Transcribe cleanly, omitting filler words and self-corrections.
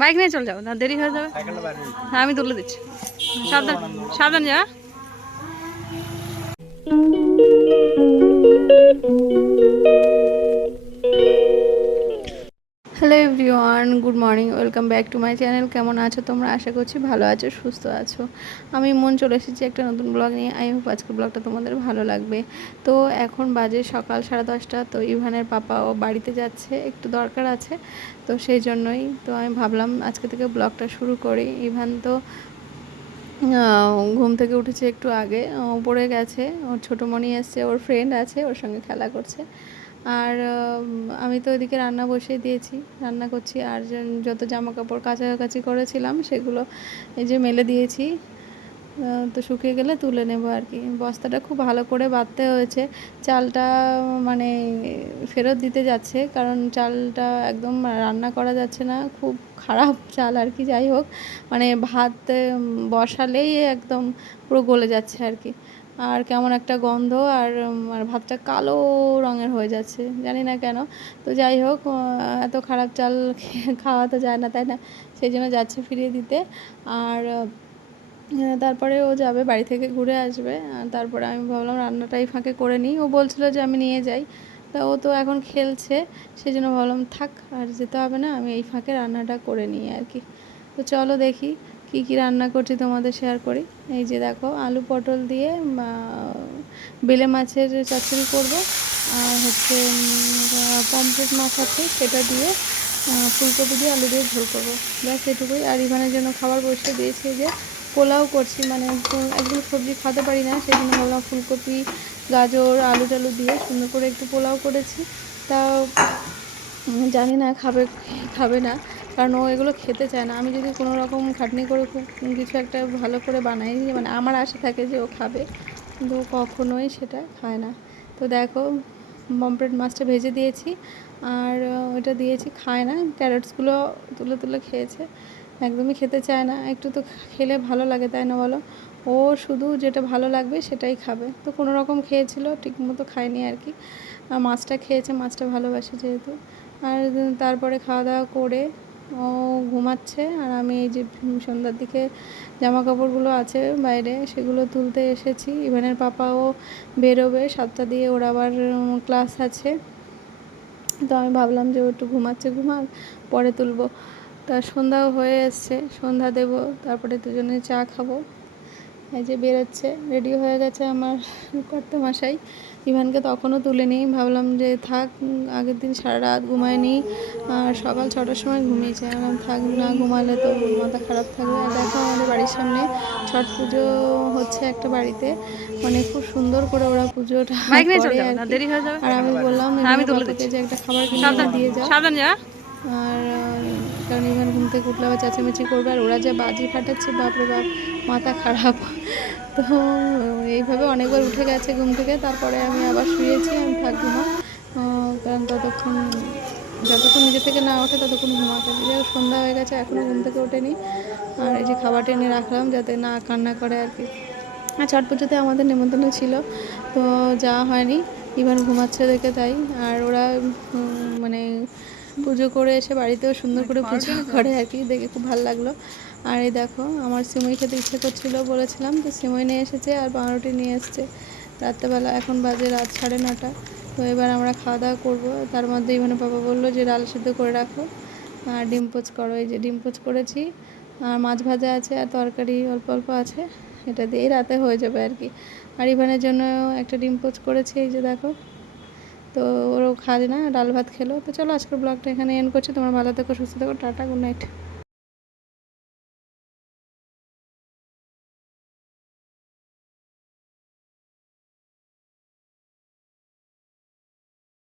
Bike নিয়ে চলে যাবো, না দেরি হয়ে যাবে। হ্যাঁ আমি তুলে দিচ্ছি, সাবধান সাবধান যা। Hello everyone, good morning, welcome back to my channel. কেমন আছো তোমরা? আশা করছি ভালো আছো, সুস্থ আছো। আমি মন চলে এসেছি একটা নতুন ব্লগ নিয়ে। আই হোপ আজকের ব্লগটা তোমাদের ভালো লাগবে। তো এখন বাজে সকাল 10:30। তো ইভানের পাপাও বাড়িতে যাচ্ছে, একটু দরকার আছে, তো সেই জন্যই তো আমি ভাবলাম আজকে থেকে ব্লগটা শুরু করি। ইভান তো ঘুম থেকে উঠেছে একটু আগে, উপরে গেছে, ওর ছোটোমণি এসছে, ওর ফ্রেন্ড আছে, ওর সঙ্গে খেলা করছে। আর আমি তো ওইদিকে রান্না বসিয়ে দিয়েছি, রান্না করছি। আর যত জামা কাপড় কাচাকাচি করেছিলাম সেগুলো এই যে মেলে দিয়েছি। তো শুকিয়ে গেলে তুলে নেব আর কি। বস্তাটা খুব ভালো করে বাঁধতে হয়েছে। চালটা মানে ফেরত দিতে যাচ্ছে, কারণ চালটা একদম রান্না করা যাচ্ছে না, খুব খারাপ চাল আর কি। যাই হোক, মানে ভাত বসালেই একদম পুরো গলে যাচ্ছে আর কি। আর কেমন একটা গন্ধ, আর ভাতটা কালো রঙের হয়ে যাচ্ছে, জানি না কেন। তো যাই হোক, এত খারাপ চাল খাওয়া তো যায় না, তাই না? সেই জন্য যাচ্ছে ফিরিয়ে দিতে। আর তারপরে ও যাবে, বাড়ি থেকে ঘুরে আসবে। তারপরে আমি ভাবলাম রান্নাটাই ফাঁকে করে নিই। ও বলছিল যে আমি নিয়ে যাই, তা ও তো এখন খেলছে, সেই জন্য ভাবলাম থাক, আর যেতে হবে না, আমি এই ফাঁকে রান্নাটা করে নিই আর কি। তো চলো দেখি কি কি রান্না করছি, তোমাদের শেয়ার করি। এই যে দেখো, আলু পটল দিয়ে বেলে মাছের চচ্চড়ি করব। আর হচ্ছে পমফ্রেট মাছ আছে, সেটা দিয়ে ফুলকপি দিয়ে আলু দিয়ে ঝোল করবো, ব্যাস এটুকুই। আর ইভানের জন্য খাবার বসিয়ে দিয়েছি, যে পোলাও করছি, মানে একদম সবজি খেতে পারি না, সেই জন্য ভাবলাম ফুলকপি গাজর আলু টালু দিয়ে সুন্দর করে একটু পোলাও করেছি। তা জানি না খাবে খাবে না, কারণ ও এগুলো খেতে চায় না। আমি যদি কোনো রকম খাটনি করে খুব কিছু একটা ভালো করে বানাই, মানে আমার আশা থাকে যে ও খাবে, কিন্তু ও কখনোই সেটা খায় না। তো দেখো, পমফ্রেট মাছটা ভেজে দিয়েছি, আর ওইটা দিয়েছি, খায় না। ক্যারটসগুলো তুলে তুলে খেয়েছে, একদমই খেতে চায় না। একটু তো খেলে ভালো লাগে, তাই না বলো? ও শুধু যেটা ভালো লাগবে সেটাই খাবে। তো কোনো রকম খেয়েছিল, ঠিকমতো খায়নি আর কি। আর মাছটা খেয়েছে, মাছটা ভালোবাসে যেহেতু। আর তারপরে খাওয়া দাওয়া করে ও ঘুমাচ্ছে। আর আমি এই যে সন্ধ্যার দিকে জামা কাপড়গুলো আছে বাইরে, সেগুলো তুলতে এসেছি। ইভানের পাপাও বেরোবে 7টা দিয়ে, ওর আবার ক্লাস আছে। তো আমি ভাবলাম যে ও একটু ঘুমাচ্ছে, ঘুমাক, পরে তুলবো। তা সন্ধ্যাও হয়ে এসছে, সন্ধ্যা দেব, তারপরে দুজনে চা খাবো। এই যে বেরোচ্ছে, রেডি হয়ে গেছে আমার কর্তামশাই। ইভানকে তখনও তুলে নিই, ভাবলাম যে থাক, আগের দিন সারা রাত ঘুমায়নি, আর সকাল 6টার সময় ঘুমিয়েছে। আর থাক, না ঘুমালে তো মাথা খারাপ থাকবে। আর দেখো, আমাদের বাড়ির সামনে ছট পুজো হচ্ছে একটা বাড়িতে, মানে খুব সুন্দর করে ওরা পুজোটা করে আর কি। আর আমি বললাম ইভানের বাবাকে যে একটা খাবার কিনে দিয়ে যাও। আর কারণ ইভান ঘুম থেকে উঠলে আবার চেঁচামেচি করবে, আর ওরা যা বাজি ফাটাচ্ছে, বাপরে বাপ, মাথা খারাপ। তো এইভাবে অনেকবার উঠে গেছে ঘুম থেকে, তারপরে আমি আবার শুয়েছি। আমি থাক ঘুমা, কারণ যতক্ষণ নিজে থেকে না ওঠে ততক্ষণ ঘুমাতে হবে। সন্ধ্যা হয়ে গেছে, এখনও ঘুম থেকে ওঠেনি। আর এই যে খাবারটা এনে রাখলাম যাতে না কান্না করে আর কি। আর ছট পুজোতে আমাদের নেমন্তন্ন ছিল, তো যাওয়া হয়নি, ইভান ঘুমাচ্ছে দেখে তাই। আর ওরা মানে পুজো করে এসে বাড়িতেও সুন্দর করে পুজো করে আর কি, দেখে খুব ভালো লাগলো। আর এই দেখো, আমার সিমই খেতে ইচ্ছে করছিলো, বলেছিলাম, তো সিমই নিয়ে এসেছে, আর পাউরুটি নিয়ে এসছে রাত্রেবেলা। এখন বাজে রাত 9:30। তো এবার আমরা খাওয়া দাওয়া করবো। তার মধ্যে ইভানের বাবা বললো যে ডাল সিদ্ধ করে রাখো আর ডিম পোচ করো। এই যে ডিম পোচ করেছি, আর মাছ ভাজা আছে, আর তরকারি অল্প অল্প আছে, এটা দিয়েই রাতে হয়ে যাবে আর কি। আর ইভানের জন্য একটা ডিম পোচ করেছি, এই যে দেখো। তো ওরও খায় না, ডাল ভাত খেলো। তো চলো, আজকের ব্লগটা এখানে এন্ড করছি। তোমরা ভালো থেকো, সুস্থ থেকো, টাটা, গুড নাইট।